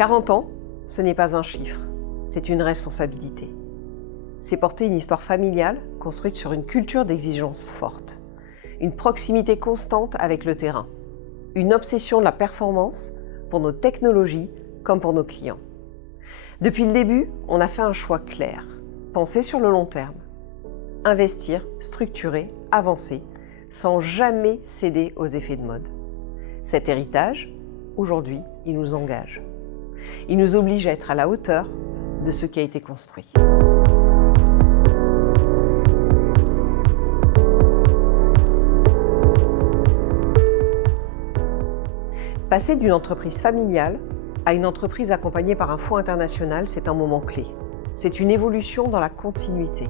40 ans, ce n'est pas un chiffre, c'est une responsabilité. C'est porter une histoire familiale construite sur une culture d'exigence forte, une proximité constante avec le terrain, une obsession de la performance pour nos technologies comme pour nos clients. Depuis le début, on a fait un choix clair, penser sur le long terme, investir, structurer, avancer, sans jamais céder aux effets de mode. Cet héritage, aujourd'hui, il nous engage. Il nous oblige à être à la hauteur de ce qui a été construit. Passer d'une entreprise familiale à une entreprise accompagnée par un fonds international, c'est un moment clé. C'est une évolution dans la continuité.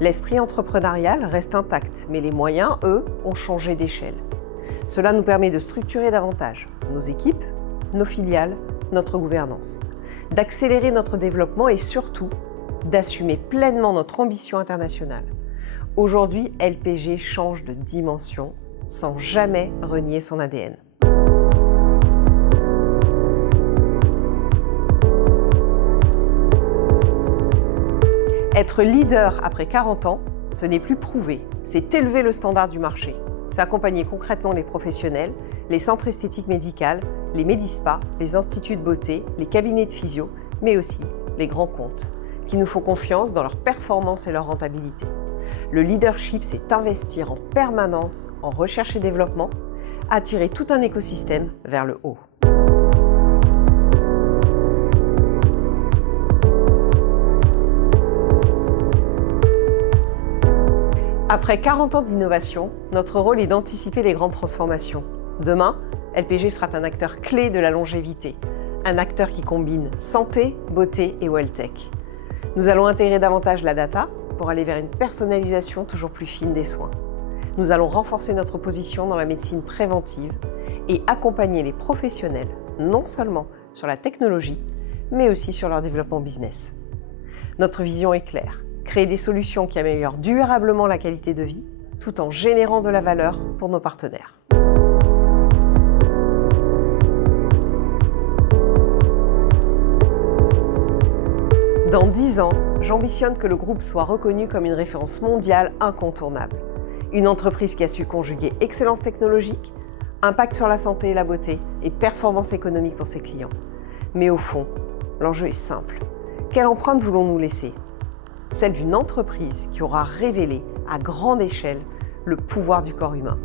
L'esprit entrepreneurial reste intact, mais les moyens, eux, ont changé d'échelle. Cela nous permet de structurer davantage nos équipes, nos filiales, notre gouvernance, d'accélérer notre développement et surtout d'assumer pleinement notre ambition internationale. Aujourd'hui, LPG change de dimension sans jamais renier son ADN. Être leader après 40 ans, ce n'est plus prouver, c'est élever le standard du marché. C'est accompagner concrètement les professionnels, les centres esthétiques médicales, les médispas, les instituts de beauté, les cabinets de physio, mais aussi les grands comptes, qui nous font confiance dans leur performance et leur rentabilité. Le leadership, c'est investir en permanence en recherche et développement, attirer tout un écosystème vers le haut. Après 40 ans d'innovation, notre rôle est d'anticiper les grandes transformations. Demain, LPG sera un acteur clé de la longévité, un acteur qui combine santé, beauté et well-tech. Nous allons intégrer davantage la data pour aller vers une personnalisation toujours plus fine des soins. Nous allons renforcer notre position dans la médecine préventive et accompagner les professionnels, non seulement sur la technologie, mais aussi sur leur développement business. Notre vision est claire. Créer des solutions qui améliorent durablement la qualité de vie, tout en générant de la valeur pour nos partenaires. Dans 10 ans, j'ambitionne que le groupe soit reconnu comme une référence mondiale incontournable. Une entreprise qui a su conjuguer excellence technologique, impact sur la santé et la beauté et performance économique pour ses clients. Mais au fond, l'enjeu est simple. Quelle empreinte voulons-nous laisser ? Celle d'une entreprise qui aura révélé à grande échelle le pouvoir du corps humain.